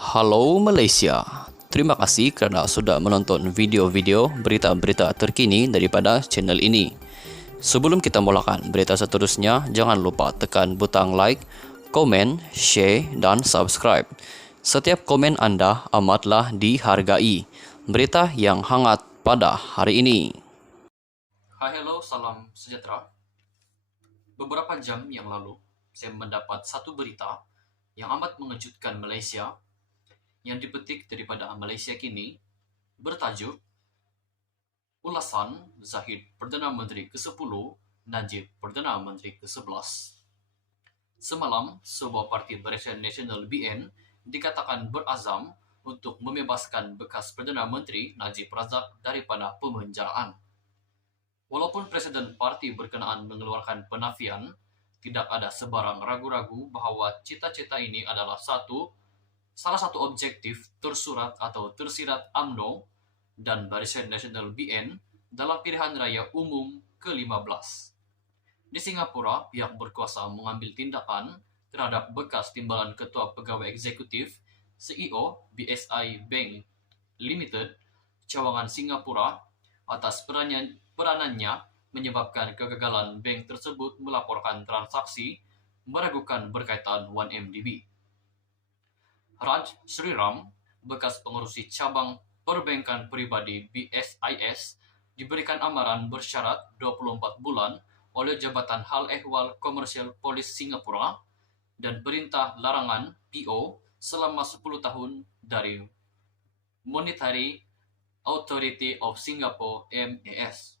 Halo Malaysia, terima kasih kerana sudah menonton video-video berita-berita terkini daripada channel ini. Sebelum kita mulakan berita seterusnya, jangan lupa tekan butang like, komen, share dan subscribe. Setiap komen anda amatlah dihargai. Berita yang hangat pada hari ini. Hai, hello, salam sejahtera. Beberapa jam yang lalu, saya mendapat satu berita yang amat mengejutkan Malaysia yang dipetik daripada Malaysia Kini bertajuk Ulasan Zahid Perdana Menteri ke-10, Najib Perdana Menteri ke-11. Semalam, sebuah parti Barisan Nasional BN dikatakan berazam untuk membebaskan bekas Perdana Menteri Najib Razak daripada pemenjaraan. Walaupun Presiden Parti berkenaan mengeluarkan penafian, tidak ada sebarang ragu-ragu bahawa cita-cita ini adalah salah satu objektif tersurat atau tersirat UMNO dan Barisan Nasional BN dalam pilihan raya umum ke-15. Di Singapura, pihak berkuasa mengambil tindakan terhadap bekas timbalan Ketua Pegawai Eksekutif CEO BSI Bank Limited, Cawangan Singapura, atas peranannya menyebabkan kegagalan bank tersebut melaporkan transaksi meragukan berkaitan 1MDB. Raj Sriram, bekas pengerusi cabang perbankan pribadi BSIS, diberikan amaran bersyarat 24 bulan oleh Jabatan Hal Ehwal Komersial Polis Singapura dan perintah larangan PO selama 10 tahun dari Monetary Authority of Singapore MAS.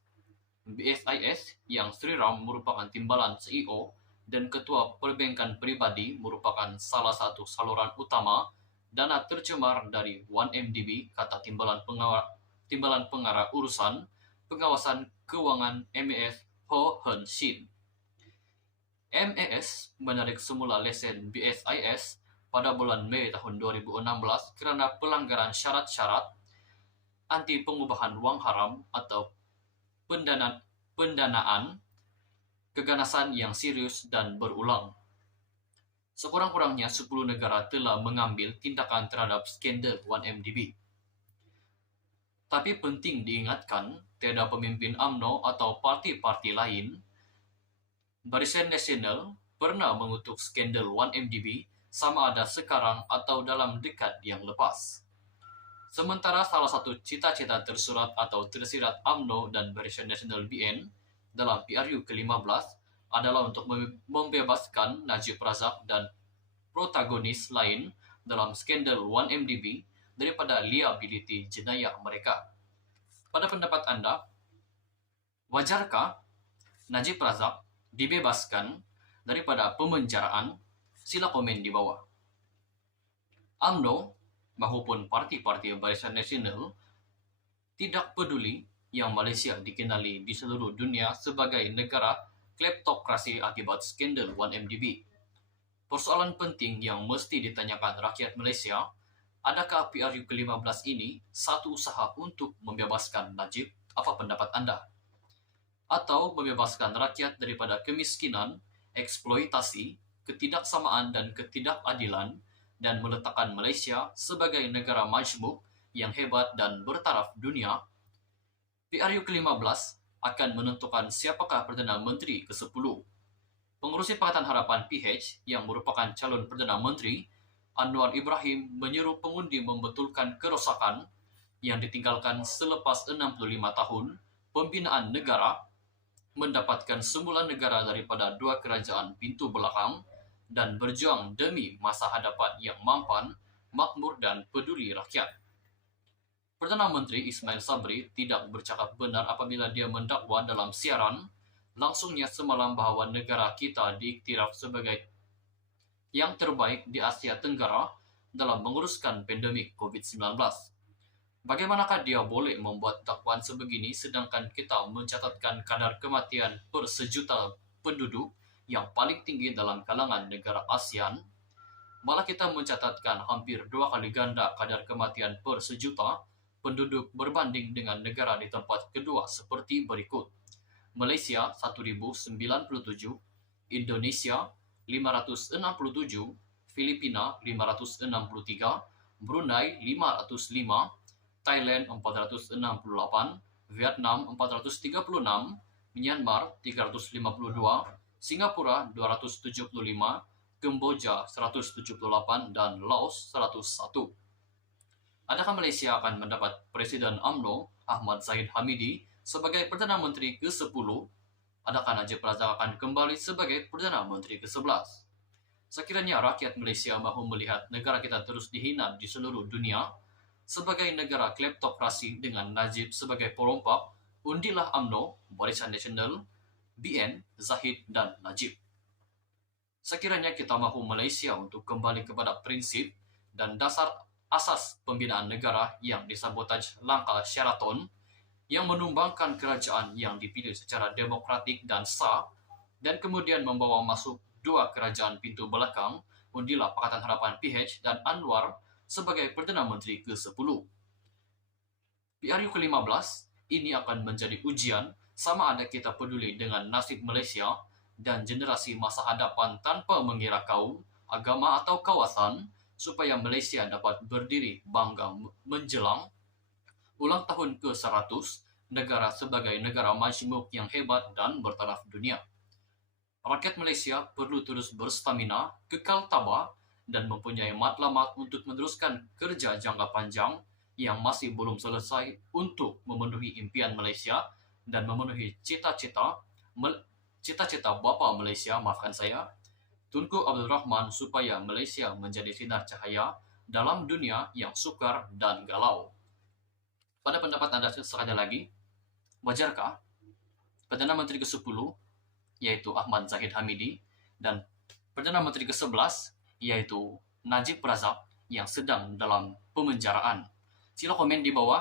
BSIS yang Sriram merupakan timbalan CEO dan ketua perbankan pribadi merupakan salah satu saluran utama dana tercemar dari 1MDB, kata timbalan pengarah urusan pengawasan keuangan MAS Ho Hen Shin. MAS menarik semula lesen BSIS pada bulan Mei tahun 2016 kerana pelanggaran syarat-syarat anti pengubahan wang haram atau pendanaan keganasan yang serius dan berulang. Sekurang-kurangnya 10 negara telah mengambil tindakan terhadap skandal 1MDB. Tapi penting diingatkan, tiada pemimpin UMNO atau parti-parti lain Barisan Nasional pernah mengutuk skandal 1MDB sama ada sekarang atau dalam dekad yang lepas. Sementara salah satu cita-cita tersurat atau tersirat UMNO dan Barisan Nasional BN dalam PRU ke-15 adalah untuk membebaskan Najib Razak dan protagonis lain dalam skandal 1MDB daripada liability jenayah mereka. Pada pendapat anda, wajarkah Najib Razak dibebaskan daripada pemenjaraan? Sila komen di bawah. UMNO maupun parti-parti Barisan Nasional tidak peduli yang Malaysia dikenali di seluruh dunia sebagai negara kleptokrasi akibat skandal 1MDB. Persoalan penting yang mesti ditanyakan rakyat Malaysia, adakah PRU ke-15 ini satu usaha untuk membebaskan Najib? Apa pendapat anda? Atau membebaskan rakyat daripada kemiskinan, eksploitasi, ketidaksamaan dan ketidakadilan dan meletakkan Malaysia sebagai negara majmuk yang hebat dan bertaraf dunia? PRU ke-15 akan menentukan siapakah Perdana Menteri ke-10. Pengerusi Pakatan Harapan PH yang merupakan calon Perdana Menteri, Anwar Ibrahim, menyeru pengundi membetulkan kerosakan yang ditinggalkan selepas 65 tahun pembinaan negara, mendapatkan semula negara daripada dua kerajaan pintu belakang dan berjuang demi masa hadapan yang mampan, makmur dan peduli rakyat. Perdana Menteri Ismail Sabri tidak bercakap benar apabila dia mendakwa dalam siaran langsungnya semalam bahawa negara kita diiktiraf sebagai yang terbaik di Asia Tenggara dalam menguruskan pandemik COVID-19. Bagaimanakah dia boleh membuat dakwaan sebegini sedangkan kita mencatatkan kadar kematian per sejuta penduduk yang paling tinggi dalam kalangan negara ASEAN? Malah kita mencatatkan hampir 2 kali ganda kadar kematian per sejuta penduduk berbanding dengan negara di tempat kedua seperti berikut. Malaysia 1097, Indonesia 567, Filipina 563, Brunei 505, Thailand 468, Vietnam 436, Myanmar 352, Singapura 275, Kamboja 178, dan Laos 101. Adakah Malaysia akan mendapat Presiden UMNO Ahmad Zahid Hamidi sebagai Perdana Menteri ke-10? Adakah Najib Razak akan kembali sebagai Perdana Menteri ke-11? Sekiranya rakyat Malaysia mahu melihat negara kita terus dihina di seluruh dunia sebagai negara kleptokrasi dengan Najib sebagai perompak, undilah UMNO, Barisan Nasional, BN, Zahid dan Najib. Sekiranya kita mahu Malaysia untuk kembali kepada prinsip dan dasar asas pembinaan negara yang disabotaj langkah Sheraton yang menumbangkan kerajaan yang dipilih secara demokratik dan sah dan kemudian membawa masuk dua kerajaan pintu belakang, undilah Pakatan Harapan PH dan Anwar sebagai Perdana Menteri ke-10. PRU ke-15 ini akan menjadi ujian sama ada kita peduli dengan nasib Malaysia dan generasi masa hadapan tanpa mengira kaum, agama atau kawasan supaya Malaysia dapat berdiri bangga menjelang ulang tahun ke-100 negara sebagai negara majmuk yang hebat dan bertaraf dunia. Rakyat Malaysia perlu terus berstamina, kekal tabah, dan mempunyai matlamat untuk meneruskan kerja jangka panjang yang masih belum selesai untuk memenuhi impian Malaysia dan memenuhi cita-cita Bapa Malaysia, maafkan saya, Tunku Abdul Rahman, supaya Malaysia menjadi sinar cahaya dalam dunia yang sukar dan galau. Pada pendapat Anda sekali lagi, wajarkah Perdana Menteri ke-10 yaitu Ahmad Zahid Hamidi dan Perdana Menteri ke-11 yaitu Najib Razak yang sedang dalam pemenjaraan? Sila komen di bawah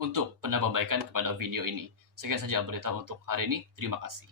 untuk penambahbaikan kepada video ini. Sekian saja berita untuk hari ini. Terima kasih.